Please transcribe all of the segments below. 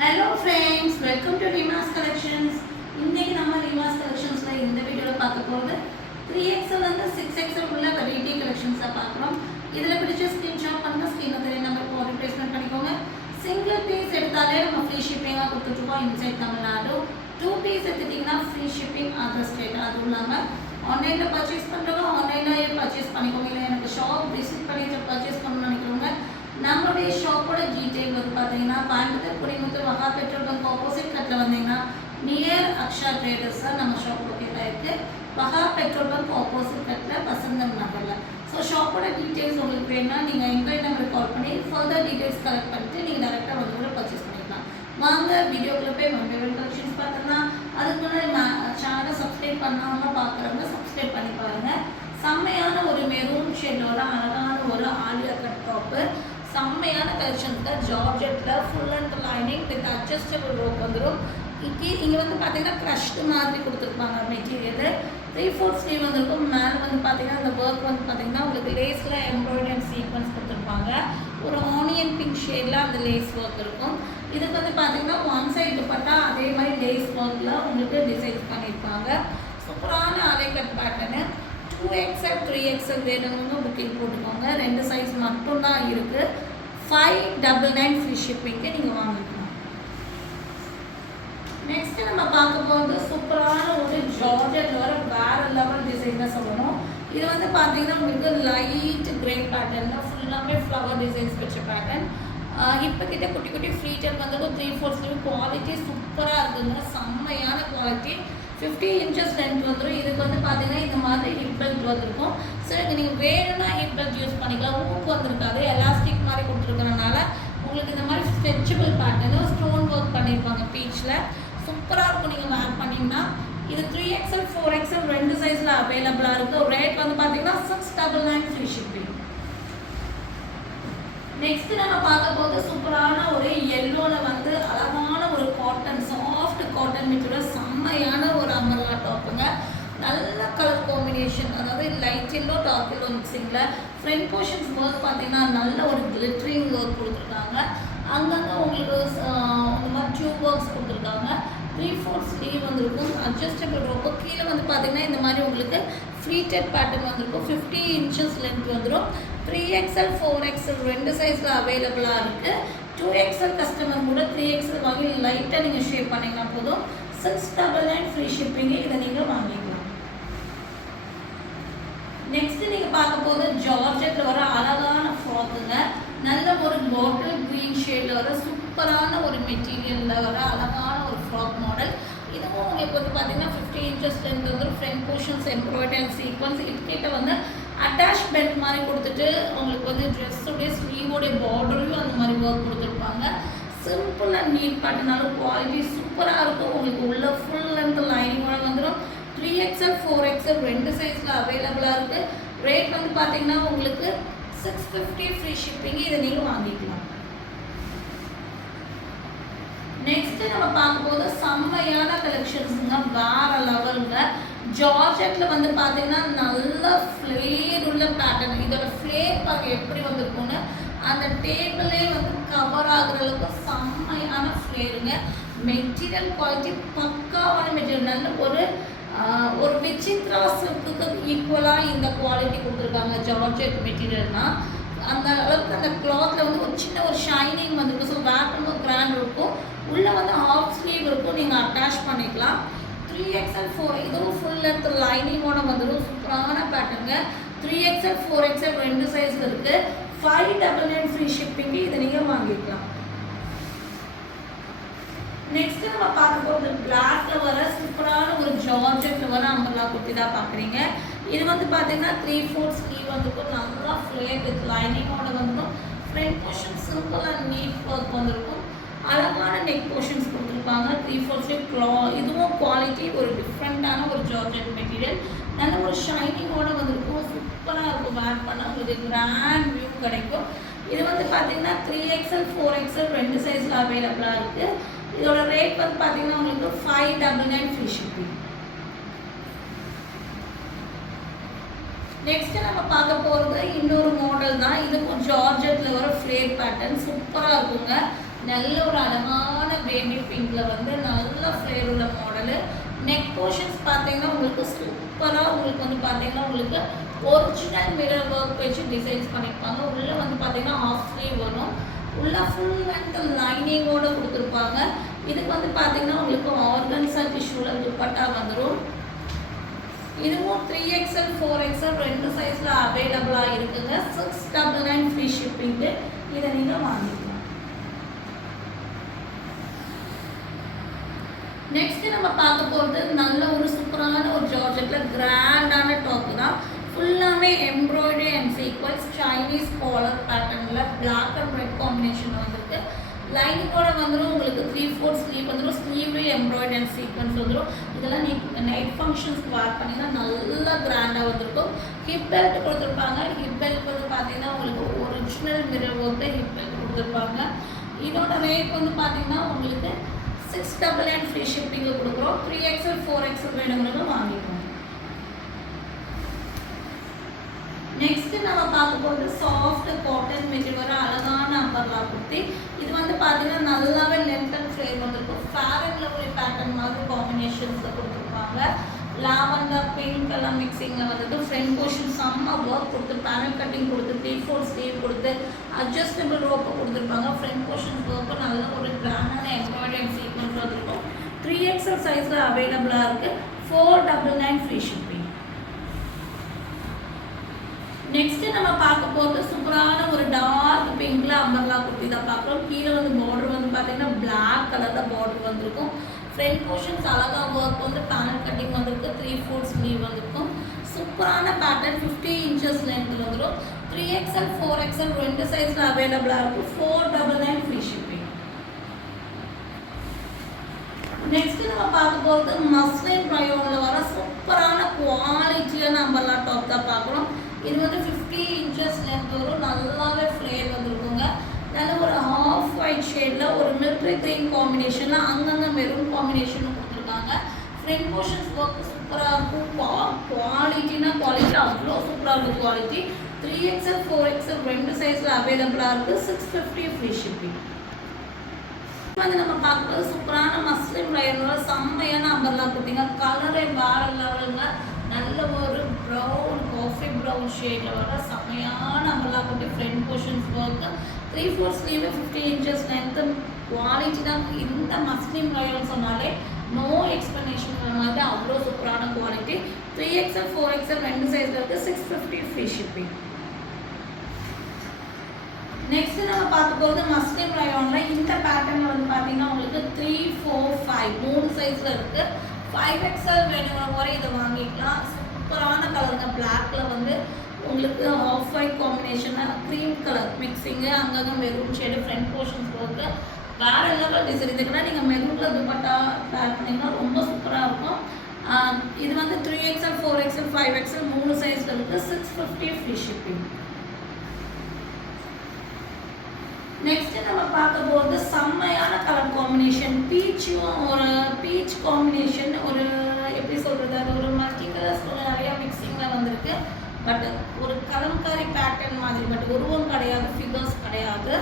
Hello friends, welcome to Rima's Collections. இன்னைக்கு நம்ம Rima's Collectionsல இந்த வீடியோல பார்க்க போறது 3XL and 6XL உள்ள variety collections பார்க்கறோம். இதுல பிடிச்ச ஸ்கிரீன்ஷாட் பண்ணுங்க, ஸ்கிரீன்ல தெரிய நம்பருக்கு ஆர்டர் பிளேஸ்மென்ட் பண்ணிக்கோங்க. சிங்கிள் பீஸ் எடுத்தாலே நம்ம ஃப்ரீ ஷிப்பிங்கா கொடுத்துட்டு இருக்கோம் இன்சைட் தமிழ்நாடு. 2 பீஸ் எடுத்தீங்கன்னா ஃப்ரீ ஷிப்பிங் அதர் ஸ்டேட். அதுவும் இல்லாம ஆன்லைன்ல பர்ச்சேஸ் பண்றவங்க ஆன்லைன்லயே பர்ச்சேஸ் பண்ணிக்கோங்க. இல்ல எனக்கு ஷாப் விசிட் பண்ணிட்டு பர்ச்சேஸ் பண்ணனும்னு நினைக்கிறவங்க நம்மளுடைய ஷாப்போட டீடைல் வந்து பார்த்தீங்கன்னா கோயம்புத்தூர் குடிமுத்தூர் மகா பெட்ரோல் பங்க் ஆப்போசிட் கட்டில் வந்தீங்கன்னா நியர் அக்ஷா ட்ரேடர்ஸ் தான் நம்ம ஷாப் லொக்கேட் ஆயிருக்கு. மகா பெட்ரோல் பங்க் ஆப்போசிட் கட்டில் வசந்தம் நகரில். ஸோ ஷாப்போட டீடைல்ஸ் உங்களுக்கு வேணும்னா நீங்கள் எங்கள் நம்பருக்கு கால் பண்ணி ஃபர்தர் டீடைல்ஸ் கலெக்ட் பண்ணிட்டு நீங்கள் டேரெக்டாக வந்து கூட பர்ச்சேஸ் பண்ணிக்கலாம். வாங்க வீடியோக்குள்ளே போய் மண்டபம் கலெக்ஷன்ஸ் பார்த்தோம்னா அதுக்கு முன்னாடி சேனலை சப்ஸ்கிரைப் பண்ணாமல் பார்க்குறவங்க சப்ஸ்கிரைப் பண்ணி பாருங்கள். செம்மையான ஒரு மெரூன் ஷேடோட அழகான ஒரு ஆலியா கட் டாப்பு, செம்மையான கலெக்ஷன்ஸ் தான். ஜார்ஜெட்டில் full and lining with adjustable rope வந்துடும். இங்கே வந்து பார்த்தீங்கன்னா க்ரஷ்டு மாதிரி கொடுத்துருப்பாங்க மெட்டீரியல். 3/4 ஸ்லீவ் வந்துருக்கும். மேலே வந்து பார்த்தீங்கன்னா இந்த ஒர்க் வந்து பார்த்தீங்கன்னா உங்களுக்கு லேஸில் எம்ப்ராய்டரி அண்ட் சீக்வன்ஸ் கொடுத்துருப்பாங்க. ஒரு ஆனியன் பிங்க் ஷேடில் அந்த லேஸ் ஒர்க் இருக்கும். இதுக்கு வந்து பார்த்தீங்கன்னா ஒன் சைடு துப்பட்டா அதே மாதிரி லேஸ் ஒர்க்கில் உங்களுக்கு டிசைன்ஸ் பண்ணியிருப்பாங்க. சூப்பரான அலைகட் பேட்டர்னு. 2XL 3XL வேணுங்க புக்கிங் போட்டுக்கோங்க. 2 சைஸ் மட்டும்தான் இருக்குது. 599 ஃப்ரீ ஷிப்பிங்க்கு நீங்கள் வாங்கிக்கலாம். நெக்ஸ்ட் நம்ம பார்க்க போகிறது சூப்பரான ஒரு ஜார்ஜெட்டில் வர வேற லெவல் டிசைன் தான் சொல்லணும். இது வந்து பார்த்தீங்கன்னா உங்களுக்கு லைட் கிரே பேட்டர்னில் ஃபுல்லாமே ஃப்ளவர் டிசைன்ஸ் வச்ச பேட்டர்ன். இப்போ கிட்ட குட்டி குட்டி ஃப்ளீட்டர் வந்துடும். 3/4 ஸ்லீவ் குவாலிட்டி சூப்பராக இருக்குங்க. செம்மையான குவாலிட்டி. 50 inches லென்த் வந்துடும். இதுக்கு வந்து பார்த்தீங்கன்னா இந்த மாதிரி ஹிப் பெல்ட் வந்துருக்கும். சரி, நீங்கள் வேணும்னா ஹிப் பெல்ட் யூஸ் பண்ணிக்கலாம். ஊக்கு வந்திருக்காது, எலாஸ்டிக் மாதிரி கொடுத்துருக்கறனால உங்களுக்கு இந்த மாதிரி ஸ்ட்ரெச்சபிள் பேட்டர்னு ஸ்டோன் ஒர்க் பண்ணியிருப்பாங்க பீச்சில். சூப்பராக இருக்கும் நீங்கள் வேர் பண்ணிங்கன்னா. இது 3XL 4XL 2 சைஸில் அவைலபிளாக இருக்குது. ரேட் வந்து பார்த்தீங்கன்னா 699 ஃப்ரீ ஷிப்பிங். நெக்ஸ்ட் நம்ம பார்க்க போது சூப்பரான ஒரு எல்லோவில் வந்து அழகான ஒரு காட்டன் சாஃப்ட் காட்டன் மெட்டீரியல் செம்மையான ஒரு அம்பர்லா டாப்புங்க. நல்ல கலர் காம்பினேஷன், அதாவது லைட் எல்லோ டார்க் எல்லோ மிக்சிங்கில். ஃப்ரண்ட் போர்ஷன்ஸ் ஒர்க் பார்த்தீங்கன்னா நல்ல ஒரு கிளிட்டரிங் ஒர்க் கொடுத்துருக்காங்க. அங்கங்கே உங்களுக்கு இந்த மாதிரி டியூப் ஒர்க்ஸ் கொடுத்துருக்காங்க. 3/4 ஸ்லீவ் வந்துருக்கும். Adjustable rope. கீழே வந்து பார்த்தீங்கன்னா இந்த மாதிரி உங்களுக்கு ஃப்ளீட்டட் பேட்டர்ன் வந்துருக்கும். 50 inches லென்த் வந்துடும். 3XL 4XL 2 சைஸில் அவைலபிளாக இருக்குது. 2XL கஸ்டமர் கூட 3XL வாங்கி லைட்டாக நீங்கள் ஷேப் பண்ணிங்கன்னா போதும். 699 ஃப்ரீ ஷிப்பிங்கு. இதை நீங்கள் வாங்கிக்கலாம். நெக்ஸ்ட் நீங்கள் பார்க்க போது ஜார்ஜெட்டில் வர அழகான ஃப்ராக்குங்க. நல்ல ஒரு பாட்டில் க்ரீன் ஷேடில் வர சூப்பரான ஒரு மெட்டீரியலில் வர அழகான ஒரு ஃப்ராக் மாடல். இதுவும் உங்களுக்கு வந்து பார்த்தீங்கன்னா 50 inches லென்த் வந்து front portions embroidery and sequins. இதுக்கிட்ட வந்து அட்டாச் பெல்ட் மாதிரி கொடுத்துட்டு உங்களுக்கு வந்து ட்ரெஸ்ஸோடைய ஸ்லீவோடைய பார்டர்லையும் அந்த மாதிரி ஒர்க் கொடுத்துருப்பாங்க. சிம்பிள் அண்ட் நீட் பேட்டர்னாலும் குவாலிட்டி சூப்பராக இருக்கும். உங்களுக்கு உள்ள ஃபுல் லென்த் லைனிங்கோட வந்துடும். 3XL 4XL 2 சைஸில் அவைலபிளாக இருக்குது. ரேட் வந்து பார்த்தீங்கன்னா உங்களுக்கு 650 ஃப்ரீ ஷிப்பிங்கு. இதை நீங்கள் வாங்கிக்கலாம். நெக்ஸ்ட் நம்ம பார்க்கும்போது செம்மையான கலெக்ஷன்ஸுங்க. வேற லெவலுங்க. ஜார்ஜெட்டில் வந்து பார்த்தீங்கன்னா நல்ல ஃப்ளேர் உள்ள பேட்டர்ன். இதோட ஃப்ளேர் பார்க்க எப்படி வந்திருக்கும்னு அந்த டேபிளே வந்து கவர் ஆகுற அளவுக்கு செம்மையான ஃப்ளேருங்க. மெட்டீரியல் குவாலிட்டி பக்காவான மெட்டீரியல். நல்ல ஒரு விசித்ரா சில்க்குக்கு ஈக்குவலாக இந்த குவாலிட்டி கொடுத்துருக்காங்க. ஜார்ஜெட் மெட்டீரியல்னால் அந்த அளவுக்கு அந்த கிளாத்தில் வந்து ஒரு சின்ன ஒரு ஷைனிங் வந்துருக்கும். ஸோ வேர் பண்ணும்போது கிராண்ட் இருக்கும். உள்ளே வந்து ஹாஃப் ஸ்லீவ் இருக்கும், நீங்கள் அட்டாச் பண்ணிக்கலாம். 3XL 4 இதுவும் ஃபுல் லென்த் லைனிங்கோட வந்துடும். சூப்பரான பேட்டர்னுங்க. 3XL 4XL 2 சைஸில் இருக்குது. 599 ஃப்ரீ ஷிப்பிங்கு. இதை நீங்கள் வாங்கிக்கலாம். நெக்ஸ்ட் நம்ம பார்க்க போகிறது பிளாக்ல வர சூப்பரான ஒரு ஜார்ஜெட்டில் வர அம்பர்லா குர்த்தி தான் பார்க்குறீங்க. இது வந்து பார்த்தீங்கன்னா 3/4 ஸ்லீவ் வந்துருக்கும். நல்லா ஃப்ளேர் வித் லைனிங்கோட வந்துடும். Front portion simple and neat work வந்திருக்கும். அழகான நெக் போர்ஷன்ஸ் கொடுத்துருப்பாங்க. 3/4 ஸ்லீவ் இதுவும் குவாலிட்டி ஒரு டிஃப்ரெண்ட்டான ஒரு ஜார்ஜெட் மெட்டீரியல். நல்ல ஒரு ஷைனிங்கோட வந்துருக்கும். சூப்பராக இருக்கும். வேர் பண்ணால் உங்களுக்கு கிராண்ட் வியூ கிடைக்கும். இது வந்து பார்த்தீங்கன்னா 3XL 4XL 2 சைஸில் அவைலபிளாக இருக்குது. இதோட ரேட் வந்து பார்த்தீங்கன்னா உங்களுக்கு 599 ஃப்ரீ ஷிப்பிங். நெக்ஸ்ட் நம்ம பார்க்க போகிறது இன்னொரு மாடல் தான். இதுக்கும் ஜார்ஜெட்டில் வர ஃப்ளேர் பேட்டர்ன் சூப்பராக இருக்குங்க. நல்ல ஒரு அழகான பேபி பிங்க்ல வந்து நல்ல ஃப்ளேர் உள்ள மாடலு. நெக் போர்ஷன்ஸ் பார்த்தீங்கன்னா உங்களுக்கு சூப்பராக உங்களுக்கு வந்து பார்த்தீங்கன்னா உங்களுக்கு ஒரிஜினல் மிரர் ஒர்க் வச்சு டிசைன்ஸ் பண்ணியிருப்பாங்க. உள்ளே வந்து பார்த்தீங்கன்னா ஹாஃப் ஸ்லீவ் வரும். உள்ள ஃபுல் லென்த் லைனிங்கோட கொடுத்துருப்பாங்க. இதுக்கு வந்து பார்த்தீங்கன்னா உங்களுக்கு ஆர்கன்ஸா டிஷ்யூவில் துப்பட்டா வந்துடும். இதுவும் 3XL 4XL ரெண்டு சைஸில் அவைலபிளாக இருக்குங்க. 699 ஃப்ரீ ஷிப்பிங்கு. இதை நீங்கள் வாங்கிக்கலாம். நெக்ஸ்ட் நம்ம பார்க்க போகிறது நல்ல ஒரு சூப்பரான ஒரு ஜார்ஜெட்டில் கிராண்டான டாப் தான். ஃபுல்லாமே embroidery and sequins Chinese collar பேட்டர்னில் பிளாக் அண்ட் ரெட் காம்பினேஷன் வந்துருக்கு. லைனிங்கோட வந்துடும். உங்களுக்கு 3/4 ஸ்லீவ் வந்துடும். ஸ்லீவ்லேயும் எம்ப்ராய்டரி அண்ட் சீக்வன்ஸ் வந்துடும். இதெல்லாம் நீங்கள் நைட் ஃபங்க்ஷன்ஸ்க்கு வேர் பண்ணிங்கன்னா நல்லா கிராண்டாக வந்திருக்கும். ஹிப் பெல்ட் கொடுத்துருப்பாங்க. ஹிப் பெல்ட் வந்து பார்த்தீங்கன்னா உங்களுக்கு ஒரிஜினல் மிரர் ஒர்க்கில் ஹிப் பெல்ட் கொடுத்துருப்பாங்க. இதோட ரேட் வந்து பார்த்தீங்கன்னா உங்களுக்கு 699 ஃப்ரீ ஷிப்பிங்கில் கொடுக்குறோம். 3XL 4XL வேணுங்கிறத வாங்கிக்கணும். நெக்ஸ்ட் நம்ம பார்க்க போகிறது சாஃப்ட் காட்டன் மெட்டீரியல் அழகான அம்பர்லா குர்த்தி. இது வந்து பார்த்தீங்கன்னா நல்லாவே லென்த் அண்ட் ஃப்ளேர் வந்துருக்கும். ஃபேர் அண்ட் லவ்லி பேட்டர்ன் மாதிரி காம்பினேஷன்ஸில் கொடுத்துருப்பாங்க. லாவெண்டர் பிங்க் எல்லாம் மிக்சிங்கில் வந்துட்டு ஃப்ரண்ட் போர்ஷன் செம்ம ஒர்க் கொடுத்து பேனல் கட்டிங் கொடுத்து 3/4 ஸ்லீவ் கொடுத்து அட்ஜஸ்டபிள் ரோப்பு கொடுத்துருப்பாங்க. ஃப்ரண்ட் போர்ஷன் ஒர்க்கு நல்ல ஒரு கிராண்டான எம்ப்ராய்டரி அண்ட் சீக்வன்ஸ் வந்துருக்கும். 3XL சைஸில் அவைலபிளாக இருக்குது. 499 ஃப்ரீ ஷிப்பிங். நெக்ஸ்ட் நம்ம பார்க்க போகிறது சூப்பரான ஒரு டார்க் பிங்க்ல அம்பர்லா குர்த்தி தான் பார்க்குறோம். கீழே வந்து பார்டர் வந்து பார்த்தீங்கன்னா பிளாக் கலரில் பார்டர் வந்திருக்கும். ஃப்ரண்ட் போர்ஷன்ஸ் அழகாக ஒர்க் வந்து பேனல் கட்டிங் வந்துருக்கு. 3/4 ஸ்லீவ் வந்திருக்கும். சூப்பரான பேட்டர்ன் 50 இன்ச்சஸ் லென்த் வந்துடும். 3XL 4XL ரெண்டு சைஸில் அவைலபிளாக இருக்கும். 499 ஃப்ரீ ஷிப்பிங். நெக்ஸ்ட் நம்ம பார்க்க போகிறது மஸ்லின் ரயோனில் வர சூப்பரான குவாலிட்டியான அம்பர்லா டாப் தான் பார்க்குறோம். இது வந்து 50 இன்ச்சஸ் லென்த் வரும். நல்லாவே ஃப்ளேர் வந்துருக்குங்க. நல்ல ஒரு ஹாஃப் ஒயிட் ஷேடில் ஒரு மிலிட்ரி க்ரீன் காம்பினேஷனில் அங்கங்கே மெரூன் காம்பினேஷனும் கொடுத்துருக்காங்க. ஃப்ரண்ட் போர்ஷன்ஸ் ஒர்க் சூப்பராக இருக்கும். குவாலிட்டினா குவாலிட்டி அவ்வளோ சூப்பராக இருக்கும் குவாலிட்டி. 3XL 4XL ரெண்டு சைஸில் அவைலபிளாக இருக்குது. 650 ஃப்ரீ ஷிப்பிங். வந்து நம்ம பார்க்கும்போது சூப்பரான மஸ்லின் ரயோனோட செம்மையான அம்பர்லா குர்த்திங்க. கலரே வேற லெவலுங்க. நல்ல ஒரு ப்ரௌன் காஃபி ப்ரௌன் ஷேடில் வர செம்மையான umbrella kurti. Front portions work 3/4 sleeve 50 inches length quality தான். இந்த மஸ்லின் ரயோன் சொன்னாலே நோ எக்ஸ்ப்ளனேஷன் மாதிரி அவ்வளோ சூப்பரான குவாலிட்டி. 3XL 4XL ரெண்டு சைஸில் இருக்குது. 650 ஃப்ரீ ஷிப்பிங். நெக்ஸ்ட் நம்ம பார்க்க போகிறது மஸ்லின் ரயோனில் இந்த பேட்டர்னில் வந்து பார்த்தீங்கன்னா உங்களுக்கு 3, 4, 5 மூணு சைஸில் இருக்குது. 5XL வேணுங்கிற மாதிரி இதை வாங்கிக்கலாம். சூப்பரான கலருங்க. பிளாக்ல வந்து உங்களுக்கு ஆஃப் ஒயிட் காம்பினேஷனாக க்ரீம் கலர் மிக்சிங்கு அங்கங்கே மெரூன் ஷேடு ஃப்ரண்ட் போர்ஷன்ஸ் போட்டு வேறு லெவல் டிசைன். இதுக்குன்னா நீங்கள் மெரூனில் துப்பட்டா பேக் பண்ணிங்கன்னா ரொம்ப சூப்பராக இருக்கும். இது வந்து 3XL 4XL 5XL மூணு சைஸில் இருக்குது. 650 ஃப்ரீ ஷிப்பிங். நெக்ஸ்ட் நம்ம பார்க்க போகிறது செம்மையான கலர் காம்பினேஷன். பீச்சும் ஒரு பீச் காம்பினேஷன் ஒரு எப்படி சொல்கிறது அது ஒரு மல்டி கலர்ஸ் நிறையா மிக்சிங்கில் வந்திருக்கு. பட் ஒரு கலம்காரி பேட்டர்ன் மாதிரி. பட் உருவம் கிடையாது, ஃபிகர்ஸ் கிடையாது.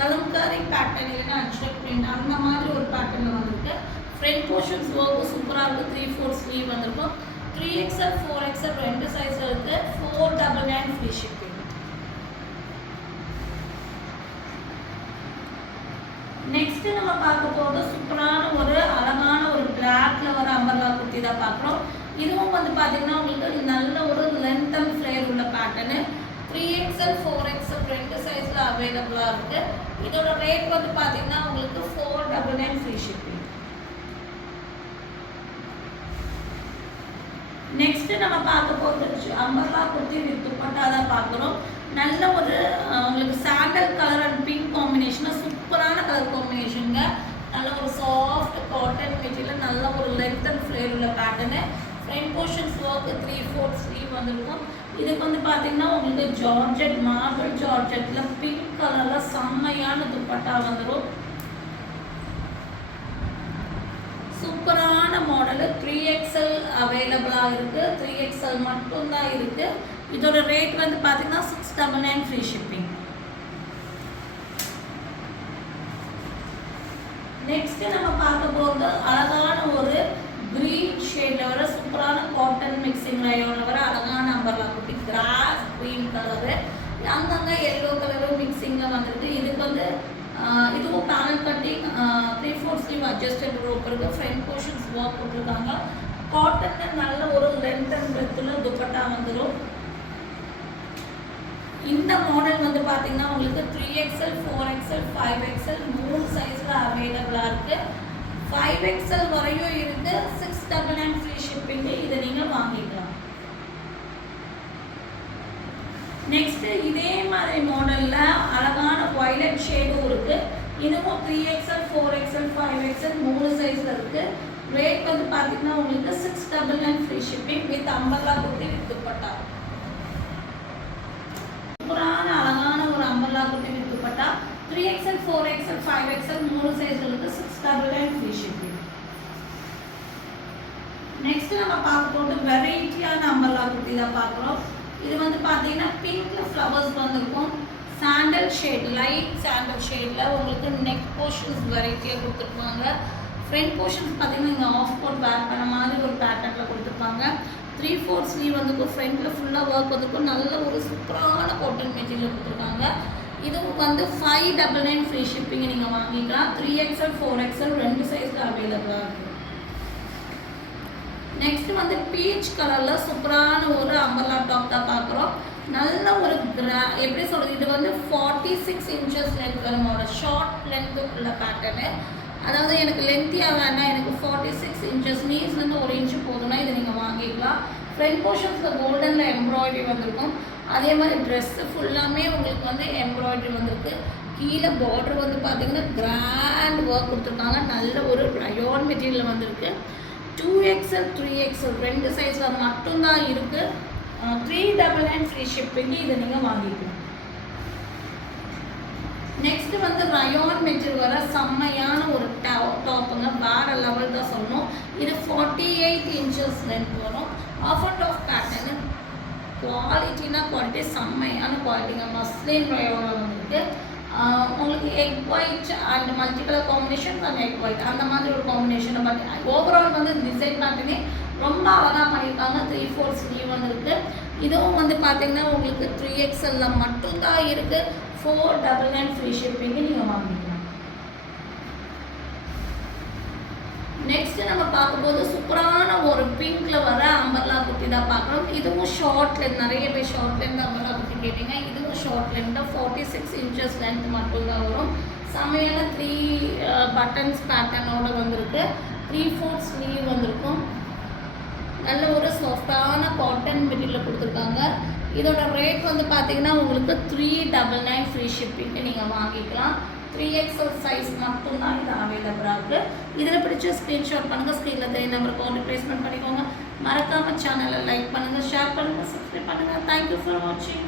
கலம்காரி பேட்டர்ன் இல்லைன்னா அட்ஜஸ்ட் பிரிண்ட் அந்த மாதிரி ஒரு பேட்டர்னில் வந்திருக்கு. ஃப்ரண்ட் போர்ஷன்ஸ் ஒர்க்கு சூப்பராக இருக்குது. 3/4 ஸ்லீவ் வந்திருக்கும். 3XL 4XL ரெண்டு சைஸில் இருக்குது. 499 ஃப்ரீ ஷிப்பிங். நெக்ஸ்ட் நம்ம பார்க்க போகிறது சூப்பரான ஒரு அழகான ஒரு பிளாக்ல வர அம்பர்லா குர்த்தி தான் பார்க்குறோம். இதுவும் வந்து பார்த்தீங்கன்னா உங்களுக்கு நல்ல ஒரு லென்த் அண்ட் ஃப்ளேர் உள்ள பேட்டர்னு. 3XL 4XL ரெண்டு சைஸில் அவைலபிளாக இருக்குது. இதோட ரேட் வந்து பார்த்தீங்கன்னா உங்களுக்கு 499 ஃப்ரீ ஷிப்பிங். நெக்ஸ்ட் நம்ம பார்க்க போகிறது அம்பர்லா குர்த்தி வித் துப்பட்டா தான் பார்க்குறோம். நல்ல ஒரு உங்களுக்கு சாண்டல் கலர் அண்ட் பிங்க் காம்பினேஷனாக சூப்பரான கலர் காம்பினேஷனுங்க. நல்ல ஒரு சாஃப்ட் காட்டன் மெட்டீரியல் நல்ல ஒரு லென்த் அண்ட் ஃப்ளேர் உள்ள pattern. Front portions work 3/4 sleeve வந்துருக்கும். இதுக்கு வந்து பார்த்தீங்கன்னா உங்களுக்கு ஜார்ஜெட் மார்பிள் ஜார்ஜெட்டில் பிங்க் கலரில் செம்மையான துப்பட்டா வந்துடும். சூப்பரான மாடலு. 3XL அவைலபிளாக இருக்குது. 3XL மட்டும்தான் இருக்குது. இதோட ரேட் வந்து பார்த்தீங்கன்னா 699 ஃப்ரீ ஷிப்பிங். நெக்ஸ்ட் நம்ம பார்க்க போகிறது அழகான ஒரு கிரீன் ஷேட்ல வர சூப்பரான காட்டன் மிக்சிங் ரயோன்ல வர அழகான அம்பர்லா குட்டி கிராஸ் கிரீன் கலரு, அங்கங்க எல்லோ கலரும் மிக்சிங்ல வந்துருக்கு. இதுக்கு வந்து இதுவும் panel cutting 3/4 sleeve adjustable rope இருக்கு. ஃப்ரண்ட் போர்ஷன்ஸ் ஒர்க் கொடுத்துருக்காங்க. காட்டன்ல நல்ல ஒரு லென்த் அண்ட் பிரெத்ல துப்பட்டா வந்துடும். இந்த மாடல் வந்து பார்த்தீங்கன்னா உங்களுக்கு 3XL 4XL 5XL 3 சைஸ்ல அவைலபிளாக இருக்கு. 5XL வரையும் இருக்கு. 699 ஃப்ரீ ஷிப்பிங். இதை நீங்கள் வாங்கிக்கலாம். நெக்ஸ்ட் இதே மாதிரி மாடல்ல அழகான வயலட் ஷேடும் இருக்கு. இதுவும் 3XL 4XL 5XL 3 சைஸ்ல இருக்கு. ரேட் வந்து பார்த்தீங்கன்னா உங்களுக்கு 699 free shipping with umbrella kurti with dupatta. சூப்பரான அழகான ஒரு umbrella kurti with dupatta 3XL 4XL 5XL 3 சைஸ்ல இருக்கு. 699 ஃப்ரீ ஷிப்பிங். நெக்ஸ்ட் நம்ம பார்க்க போறது வெரைட்டியான அம்பர்லா குர்த்தி தான் பார்க்குறோம். இது வந்து பார்த்தீங்கன்னா பிங்க்ல ஃப்ளவர்ஸ் வந்துருக்கும். சாண்டல் ஷேட், லைட் சாண்டல் ஷேட்ல உங்களுக்கு நெக் போர்ஷன்ஸ் வெரைட்டியாக கொடுத்துருப்பாங்க. ஃப்ரண்ட் போர்ஷன்ஸ் பார்த்தீங்கன்னா இங்கே ஆஃப் கோட் வேர் பண்ண மாதிரி ஒரு பேட்டர்னில் கொடுத்துருப்பாங்க. 3/4 ஸ்லீவ் வந்துக்கும். ஃப்ரண்ட்டில் ஃபுல்லாக ஒர்க் வந்துருக்கும். நல்ல ஒரு சூப்பரான காட்டன் மெட்டீரியல் கொடுத்துருக்காங்க. இதுவும் வந்து 599 ஃப்ரீ ஷிப்பிங் நீங்கள் வாங்கிக்கலாம். 3XL 4XL 2 சைஸில் அவைலபிளாக இருக்குது. நெக்ஸ்ட் வந்து பீச் கலரில் சூப்பரான ஒரு அம்பர்லா டாப் தான் பார்க்குறோம். நல்ல ஒரு எப்படி சொல்கிறது, இது வந்து 46 இன்ச்சஸ் லென்த் வருமோட ஷார்ட் லென்த்து உள்ள பேட்டர்னு. அதாவது எனக்கு லென்த்தியாக வேண்டாம், எனக்கு 46 இன்ச்சஸ் நீஸ்லேருந்து 1 இன்ச்சு போதுன்னா இதை நீங்கள் வாங்கிக்கலாம். ஃப்ரண்ட் போர்ஷன்ஸில் கோல்டனில் எம்ப்ராய்டரி வந்திருக்கும். அதே மாதிரி ட்ரெஸ்ஸு ஃபுல்லாமே உங்களுக்கு வந்து எம்ப்ராய்டரி வந்திருக்கு. கீழே பார்டர் வந்து பார்த்தீங்கன்னா கிராண்ட் ஒர்க் கொடுத்துருக்காங்க. நல்ல ஒரு ரயோன் மெட்டீரியல் வந்திருக்கு. 2XL 3XL 2 சைஸில் மட்டும்தான் இருக்குது. 399 ஃப்ரீ ஷிப்பிங். இதை நீங்கள் வாங்கிக்கலாம். நெக்ஸ்ட் வந்து ரயோன் மெட்டீரியல் வர செம்மையான ஒரு டாப்புங்க. வேற லெவல் தான் சொல்லணும். இது 48 இன்ச்சஸ் லென்த் வரும். ஆஃப் அண்ட் ஆஃப் பேட்டர்னு. குவாலிட்டினா குவாலிட்டி செம்மையான குவாலிட்டிங்க. மஸ்லின் ரயோனில் வந்துருக்கு. உங்களுக்கு egg white and multi colour combination and egg white அந்த மாதிரி ஒரு காம்பினேஷன். பட் ஓவரால் வந்து டிசைன் பேட்டர்னே ரொம்ப அழகாக பண்ணியிருக்காங்க. 3/4 ஸ்லீவ் வந்து இருக்குது. இதுவும் வந்து பார்த்தீங்கன்னா உங்களுக்கு 3XL மட்டும்தான் இருக்குது. 499 ஃப்ரீ ஷிப்பிங்கு நீங்கள் வாங்கிக்கலாம். நெக்ஸ்ட் நம்ம பார்க்கும்போது சூப்பரான ஒரு பிங்க்ல வர அம்பர்லா குர்த்தி தான் பார்க்குறோம். இதுவும் ஷார்ட் லென்த், நிறைய பேர் ஷார்ட் லென்த் அம்பர்லா குர்த்தி கேட்டீங்க. இதுவும் ஷார்ட் லென்த் 46 இன்ச்சஸ் லென்த் மட்டும்தான் வரும். செமையான 3 பட்டன்ஸ் பேட்டர்னோட வந்திருக்கு. 3/4 ஸ்லீவ் வந்திருக்கும். நல்ல ஒரு சாஃப்டான காட்டன் மெட்டீரியல் கொடுத்துருக்காங்க. இதோட ரேட் வந்து பார்த்தீங்கன்னா உங்களுக்கு 399 ஃப்ரீ ஷிப்பிங்கு நீங்கள் வாங்கிக்கலாம். 3XL சைஸ் மட்டும்தான் இது அவைலபிளாக இருக்குது. இதில் பிடிச்ச ஸ்க்ரீன்ஷாட் பண்ணுங்கள். ஸ்க்ரீனில் தெரிய நம்பருக்கு ஆர்டர் ப்ளேஸ்மெண்ட் பண்ணிக்கோங்க. மறக்காமல் சேனலை லைக் பண்ணுங்கள், ஷேர் பண்ணுங்கள், சப்ஸ்கிரைப் பண்ணுங்கள். தேங்க்யூ ஃபார் வாட்சிங்.